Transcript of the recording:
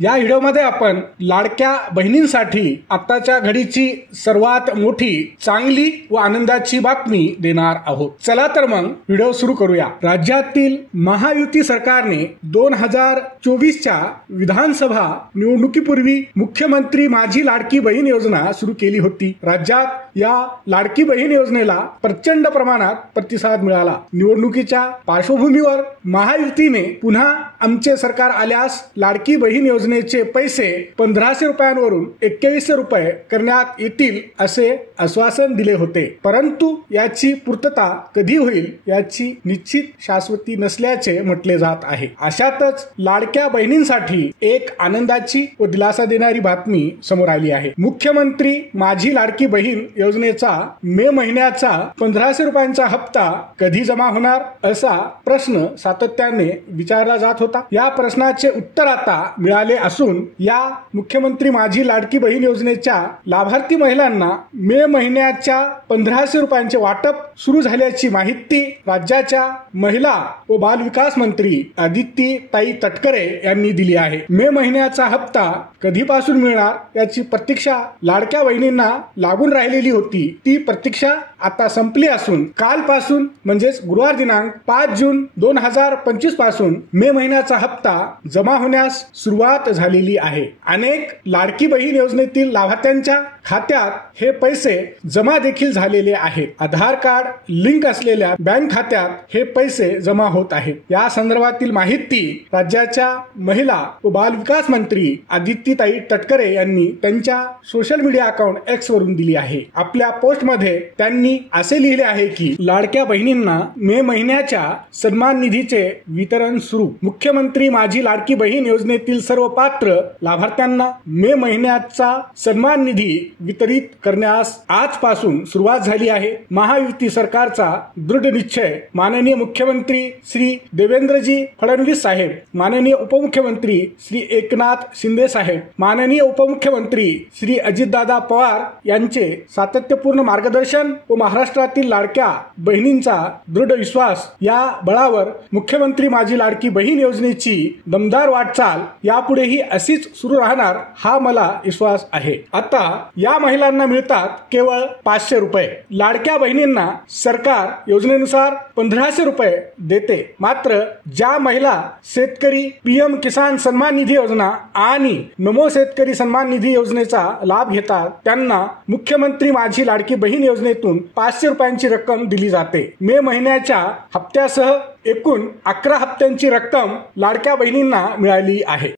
या व्हिडिओमध्ये आपण लाडक्या बहिणींसाठी आताच्या घडीची सर्वात मोठी चांगली व आनंदाची बातमी देणार आहोत। चला तर मग व्हिडिओ सुरू करूया। राज्यातील महायुती सरकारने 2024च्या विधानसभा निवडणुकीपूर्वी मुख्यमंत्री माझी लाडकी बहीण योजना सुरू केली होती। राज्यात या लाडकी बहीण योजनेला प्रचंड प्रमाणात प्रतिसाद मिळाला। निवडणुकीच्या पार्श्वभूमीवर महायुतीने पुन्हा आमचे सरकार आल्यास लाडकी बहीण योजनेचे पैसे 1500 रुपयांवरून 2100 रुपये करण्यात येतील असे आश्वासन दिले होते, परंतु याची पूर्तता कधी होईल याची निश्चित शाश्वती नसल्याचे म्हटले जात आहे। अशातच लाडक्या बहिणींसाठी एक आनंदाची व दिलासा देणारी बातमी समोर आली आहे। मुख्यमंत्री माझी लाडकी बहीण योजनेचा मे महिन्याचा 1500 रुपयांचा हप्ता कधी जमा होणार असा प्रश्न सातत्याने विचारला जात होता। या प्रश्नाचे उत्तर आता मिळाले असून या मुख्यमंत्री माझी लाडकी बहीण योजनेच्या लाभार्थी महिलांना मे महिन्याच्या 1500 रुपयांचे वाटप सुरू झाल्याची माहिती राज्याच्या महिला व बाल विकास मंत्री आदित्यताई तटकरे यांनी दिली आहे। मे महिन्याचा हप्ता कधीपासून मिळणार याची प्रतीक्षा लाडक्या बहिणींना लागून राहिलेली होती। ती प्रतीक्षा आता संपली असून कालपासून म्हणजेच गुरुवार दिनांक 5 जून 2025 पासून मे महिन्याचा हप्ता जमा होण्यास सुरुवात झालेली आहे। अनेक लाडकी बहीण योजनेतील लाभार्थ्यांच्या खात्यात हे पैसे जमा देखील झालेले आहेत। आधार कार्ड लिंक असलेल्या बँक खात्यात हे पैसे जमा होत आहेत। या संदर्भातील माहिती राज्याच्या महिला व बाल विकास मंत्री आदित्यताई तटकरे यांनी त्यांच्या सोशल मीडिया अकाउंट एक्स वरून दिली आहे। आपल्या पोस्ट मध्ये त्यांनी असे लिहिले आहे की लाडक्या बहिणींना मे महिन्याच्या सन्मान निधीचे वितरण सुरू। मुख्यमंत्री माझी लाडकी बहीण योजनेतील सर्व पात्र लाभार्थ्यांना मे महिन्याचा सन्मान निधी वितरित करण्यास आजपासून सुरुवात झाली आहे। महायुती सरकारचा दृढ निश्चय माननीय मुख्यमंत्री श्री देवेंद्रजी फडणवीस साहेब, माननीय उपमुख्यमंत्री श्री एकनाथ शिंदे साहेब, माननीय उपमुख्यमंत्री श्री अजितदादा पवार यांचे सातत्यपूर्ण मार्गदर्शन व महाराष्ट्रातील लाडक्या बहिणींचा दृढ विश्वास या बळावर मुख्यमंत्री माझी लाडकी बहीण योजनेची दमदार वाटचाल यापुढेही अशीच सुरू राहणार हा मला विश्वास आहे। आता या महिलांना मिळतात केवळ 500 रुपये। लाडक्या बहिणींना सरकार योजनेनुसार 1500 रुपये देते, मात्र ज्या महिला शेतकरी पीएम किसान सन्मान निधी योजना आणि नमो शेतकरी सन्मान निधी योजनेचा लाभ घेतात त्यांना मुख्यमंत्री माझी लाडकी बहीण योजनेतून 500 रुपयांची रक्कम दिली जाते। मे महिन्याच्या हप्त्यासह एकूण 11 हप्त्यांची रक्कम लाडक्या बहिणींना मिळाली आहे।